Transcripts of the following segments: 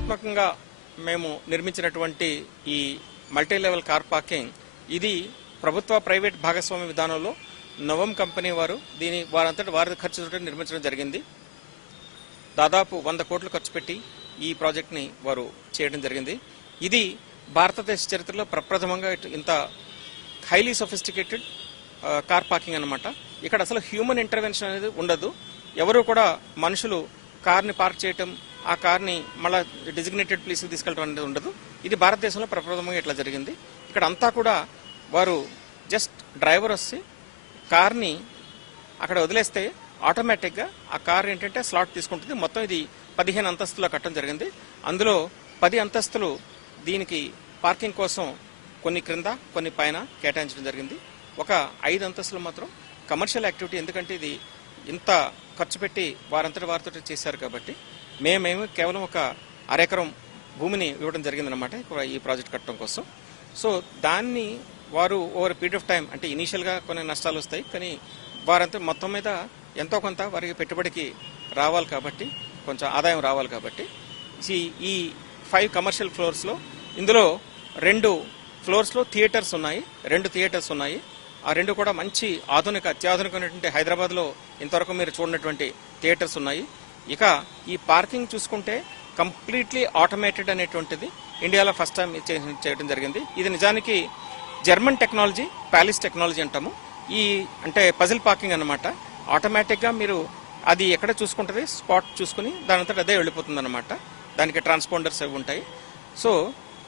ప్రతిష్టాత్మకంగా మేము నిర్మించినటువంటి ఈ మల్టీ లెవెల్ కార్ పార్కింగ్ ఇది ప్రభుత్వ ప్రైవేట్ భాగస్వామ్య విధానంలో నవం కంపెనీ వారు వారంతటి వారి ఖర్చుతో నిర్మించడం జరిగింది. దాదాపు 100 కోట్లు ఖర్చు పెట్టి ఈ ప్రాజెక్ట్ని వారు చేయడం జరిగింది. ఇది భారతదేశ చరిత్రలో ప్రప్రథమంగా ఇంత హైలీ సొఫిస్టికేటెడ్ కార్ పార్కింగ్ అన్నమాట. ఇక్కడ అసలు హ్యూమన్ ఇంటర్వెన్షన్ అనేది ఉండదు. ఎవరు కూడా మనుషులు కార్ని పార్క్ చేయటం, ఆ కార్ని మళ్ళీ డిజిగ్నేటెడ్ ప్లేస్కి తీసుకెళ్ళడం అనేది ఉండదు. ఇది భారతదేశంలో ప్రప్రథమంగా ఇట్లా జరిగింది. ఇక్కడ అంతా కూడా వారు జస్ట్ డ్రైవర్ వచ్చి కార్ని అక్కడ వదిలేస్తే ఆటోమేటిక్గా ఆ కార్ ఏంటంటే స్లాట్ తీసుకుంటుంది. మొత్తం ఇది 15 అంతస్తులో కట్టడం జరిగింది. అందులో 10 అంతస్తులు దీనికి పార్కింగ్ కోసం, కొన్ని క్రింద కొన్ని పైన కేటాయించడం జరిగింది. ఒక 5 అంతస్తులు మాత్రం కమర్షియల్ యాక్టివిటీ, ఎందుకంటే ఇది ఇంత ఖర్చు పెట్టి వారంతటి వారితో చేశారు కాబట్టి మేమేమి కేవలం ఒక అరెకరం భూమిని ఇవ్వడం జరిగిందనమాట ఈ ప్రాజెక్ట్ కట్టడం కోసం. సో దాన్ని వారు ఓవర్ పీరియడ్ ఆఫ్ టైం, అంటే ఇనీషియల్గా కొన్ని నష్టాలు వస్తాయి, కానీ వారంతా మొత్తం మీద ఎంతో కొంత వారికి పెట్టుబడికి రావాలి కాబట్టి, కొంచెం ఆదాయం రావాలి కాబట్టి ఈ 5 కమర్షియల్ ఫ్లోర్స్లో ఇందులో 2 ఫ్లోర్స్లో థియేటర్స్ ఉన్నాయి. 2 థియేటర్స్ ఉన్నాయి. ఆ 2 కూడా మంచి అత్యాధునికమైనటువంటి హైదరాబాద్లో ఇంతవరకు మీరు చూడనటువంటి థియేటర్స్ ఉన్నాయి. ఇక ఈ పార్కింగ్ చూసుకుంటే కంప్లీట్లీ ఆటోమేటెడ్ అనేటువంటిది ఇండియాలో ఫస్ట్ టైం చేయడం జరిగింది. ఇది నిజానికి జర్మన్ టెక్నాలజీ, ప్యాలిస్ టెక్నాలజీ అంటాము. అంటే పజిల్ పార్కింగ్ అన్నమాట. ఆటోమేటిక్గా మీరు అది ఎక్కడ చూసుకుంటుంది, స్పాట్ చూసుకుని దానంతట అదే వెళ్ళిపోతుంది అనమాట. దానికి ట్రాన్స్పాండర్స్ అవి ఉంటాయి. సో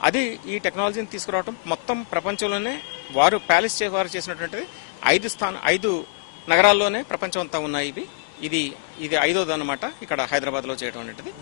అది ఈ టెక్నాలజీని తీసుకురావడం మొత్తం ప్రపంచంలోనే వారు ప్యాలిస్ వారు చేసినటువంటిది 5 నగరాల్లోనే ప్రపంచం అంతా ఉన్నాయి. ఇది 5వ అనమాట ఇక్కడ హైదరాబాద్లో చేయడం అనేటిది.